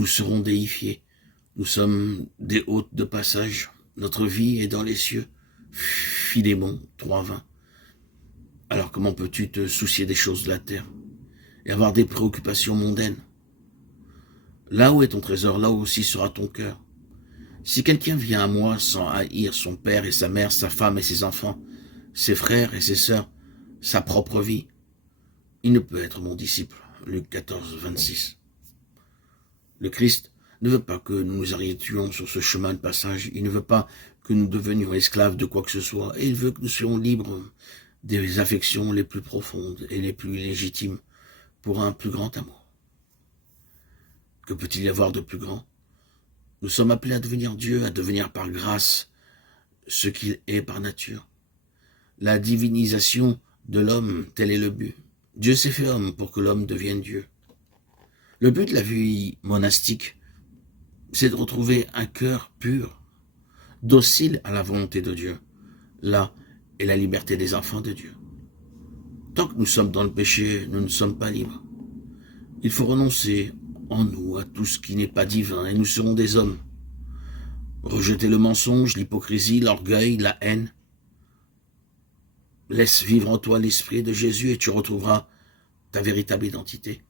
nous serons déifiés. Nous sommes des hôtes de passage. Notre vie est dans les cieux. Philémon 3:20. Alors comment peux-tu te soucier des choses de la terre et avoir des préoccupations mondaines? Là où est ton trésor, là aussi sera ton cœur. Si quelqu'un vient à moi sans haïr son père et sa mère, sa femme et ses enfants, ses frères et ses sœurs, sa propre vie, il ne peut être mon disciple. Luc 14:26. Le Christ ne veut pas que nous nous arrêtions sur ce chemin de passage. Il ne veut pas que nous devenions esclaves de quoi que ce soit. Et il veut que nous soyons libres des affections les plus profondes et les plus légitimes pour un plus grand amour. Que peut-il y avoir de plus grand? Nous sommes appelés à devenir Dieu, à devenir par grâce ce qu'il est par nature. La divinisation de l'homme, tel est le but. Dieu s'est fait homme pour que l'homme devienne Dieu. Le but de la vie monastique, c'est de retrouver un cœur pur, docile à la volonté de Dieu. Là est la liberté des enfants de Dieu. Tant que nous sommes dans le péché, nous ne sommes pas libres. Il faut renoncer en nous à tout ce qui n'est pas divin et nous serons des hommes. Rejeter le mensonge, l'hypocrisie, l'orgueil, la haine. Laisse vivre en toi l'esprit de Jésus et tu retrouveras ta véritable identité.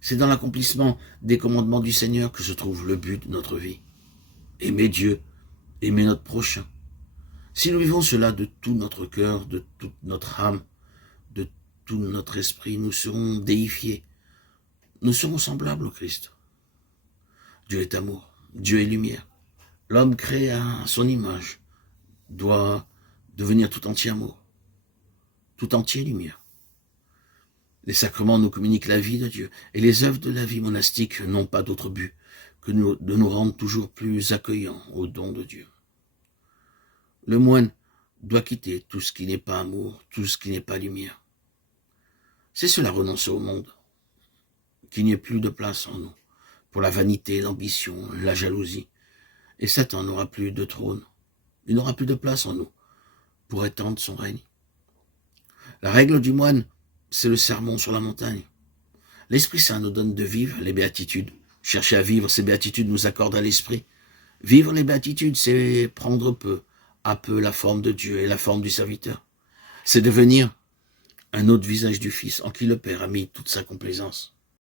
C'est dans l'accomplissement des commandements du Seigneur que se trouve le but de notre vie. Aimer Dieu, aimer notre prochain. Si nous vivons cela de tout notre cœur, de toute notre âme, de tout notre esprit, nous serons déifiés. Nous serons semblables au Christ. Dieu est amour, Dieu est lumière. L'homme créé à son image doit devenir tout entier amour, tout entier lumière. Les sacrements nous communiquent la vie de Dieu et les œuvres de la vie monastique n'ont pas d'autre but que de nous rendre toujours plus accueillants aux dons de Dieu. Le moine doit quitter tout ce qui n'est pas amour, tout ce qui n'est pas lumière. C'est cela renoncer au monde, qu'il n'y ait plus de place en nous pour la vanité, l'ambition, la jalousie. Et Satan n'aura plus de trône, il n'aura plus de place en nous pour étendre son règne. La règle du moine, c'est le sermon sur la montagne. L'Esprit Saint nous donne de vivre les béatitudes. Chercher à vivre ces béatitudes nous accorde à l'Esprit. Vivre les béatitudes, c'est prendre peu à peu la forme de Dieu et la forme du serviteur. C'est devenir un autre visage du Fils en qui le Père a mis toute sa complaisance.